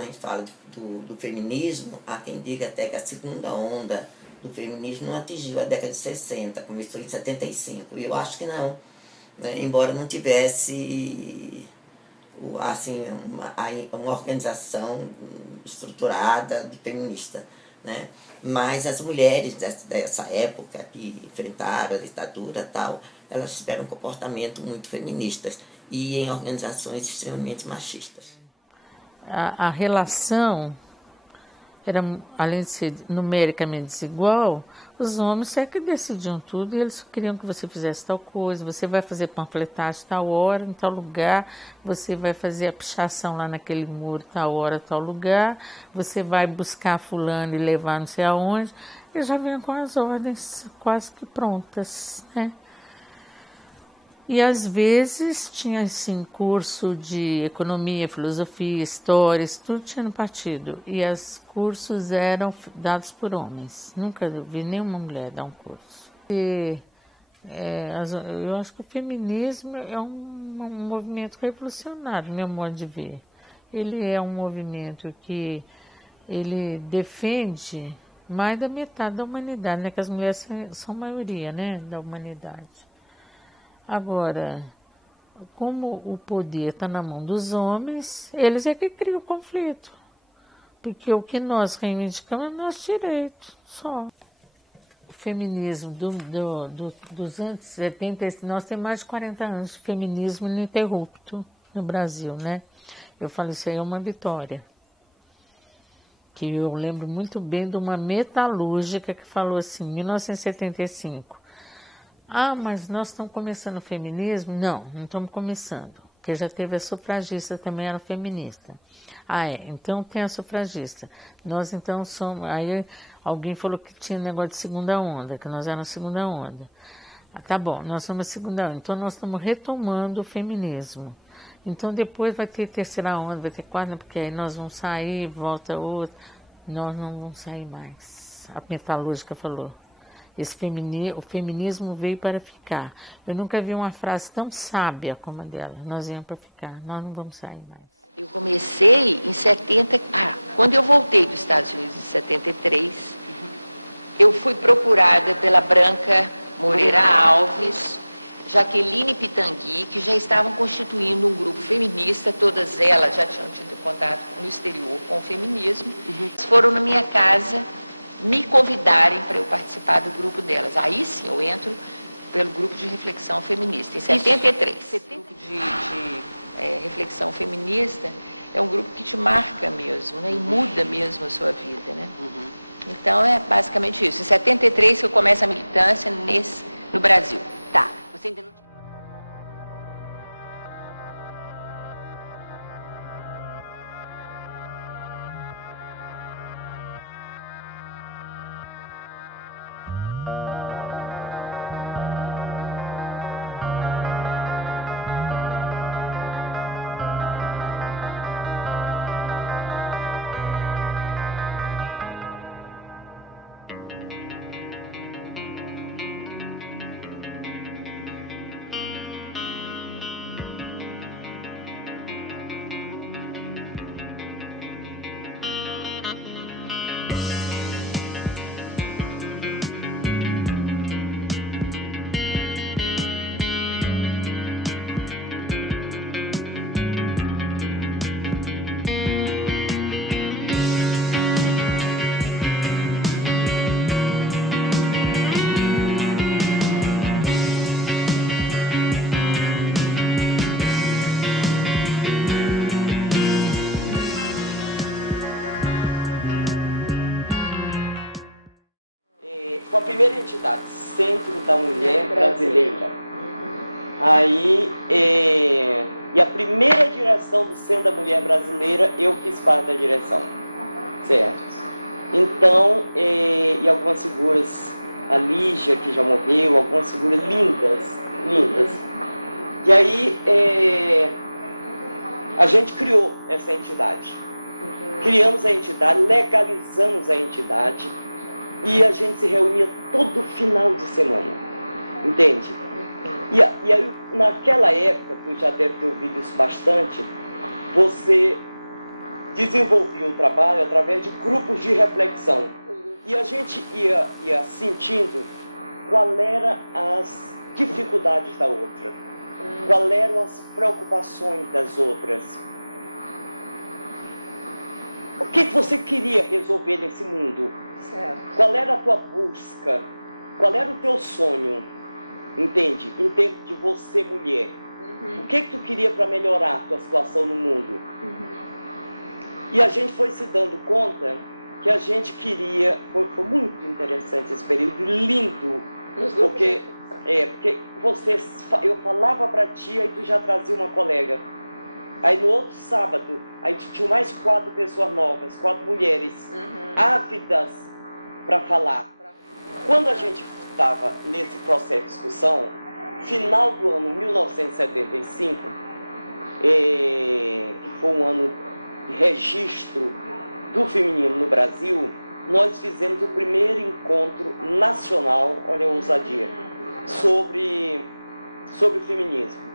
quando a gente fala do feminismo, há quem diga até que a segunda onda do feminismo não atingiu a década de 60, começou em 75. E eu acho que não, né? Embora não tivesse assim, uma organização estruturada feminista, né? Mas as mulheres dessa época que enfrentaram a ditadura e tal, elas tiveram um comportamento muito feministas e em organizações extremamente machistas. A relação era, além de ser numericamente desigual, os homens é que decidiam tudo e eles queriam que você fizesse tal coisa, você vai fazer panfletagem tal hora, em tal lugar, você vai fazer a pichação lá naquele muro tal hora, tal lugar, você vai buscar fulano e levar não sei aonde, e já vinham com as ordens quase que prontas, né? E às vezes tinha assim curso de economia, filosofia, história, isso tudo tinha no partido. E os cursos eram dados por homens. Nunca vi nenhuma mulher dar um curso. Eu acho que o feminismo é um movimento revolucionário, no meu modo de ver. Ele é um movimento que ele defende mais da metade da humanidade, né? Que as mulheres são a maioria, né, da humanidade. Agora, como o poder está na mão dos homens, eles é que criam o conflito. Porque o que nós reivindicamos é nosso direito, só. O feminismo dos anos 70, nós temos mais de 40 anos de feminismo ininterrupto no Brasil, né? Eu falo, isso aí é uma vitória. Que eu lembro muito bem de uma metalúrgica que falou assim, em 1975, mas nós estamos começando o feminismo? Não, não estamos começando, porque já teve a sufragista, também era feminista. Então tem a sufragista. Nós então somos... Aí alguém falou que tinha negócio de segunda onda, que nós éramos segunda onda. Tá bom, nós somos a segunda onda, então nós estamos retomando o feminismo. Então depois vai ter terceira onda, vai ter quarta, porque aí nós vamos sair, volta outra. Nós não vamos sair mais, a metalúrgica falou. O feminismo veio para ficar. Eu nunca vi uma frase tão sábia como a dela. Nós viemos para ficar, nós não vamos sair mais. Eu comecei em 70... quando eu voltei dos Estados Unidos em 73, eu fui procurada pela Branca Moreira Alves, Jaqueline Pitangui, que já estavam constituindo um grupo feminista, todas elas já tinham tido contato no exterior com o feminismo. Elas foram na minha casa me convidarem para eu participar do grupo delas. Aí sim eu entro pelo grupo de reflexão feminista, em 73. O grupo de reflexão feminista é um grupo que te marca mesmo, né? E muda mesmo a sua vida, né? Então é basicamente isso. Em 73 que eu começo a militância no Brasil. Tá, você ainda não... Foi a primeira entidade, Centro da Mulher Brasileira. Aí, e a primeira direção do Centro da Mulher Brasileira, eu fiz parte da direção, certo? Então, e algumas figuras, a Lígia, que já morreu, algumas figuras lindas, lindas. E aí, a gente criou essa entidade. Criamos a entidade, legalizamos a entidade, e a gente se reunia todo final de semana, entende? E aí, naquela época, tu já deve ter ouvido isso bastante, você desenvolvia o trabalho através de grupos de reflexão. E a gente ia sentindo qual eram as dificuldades da outra, quais eram as preocupações das outras. O que você queria resolver nesse mundo? Certo. Qual era a tua busca? Qual era o teu sonho? Entende? Em termos de você, mulher. O que tu queria para melhorar a tua situação no mundo? E a gente foi se dando conta que a gente queria... Foi muito interessante esse período, lindo. Porque eu falava para ti, aí tu já trazia uma colega. Aí no outro sábado, aí tinha mais 4 pessoas novas, 4 mulheres ávidas para falar. Quando a gente estava nesse processo de discussão, final do ano 1975, que foi um ano de registro do feminino no Brasil, nós fizemos o primeiro encontro nacional, olha a ousadia, sobre o feminismo.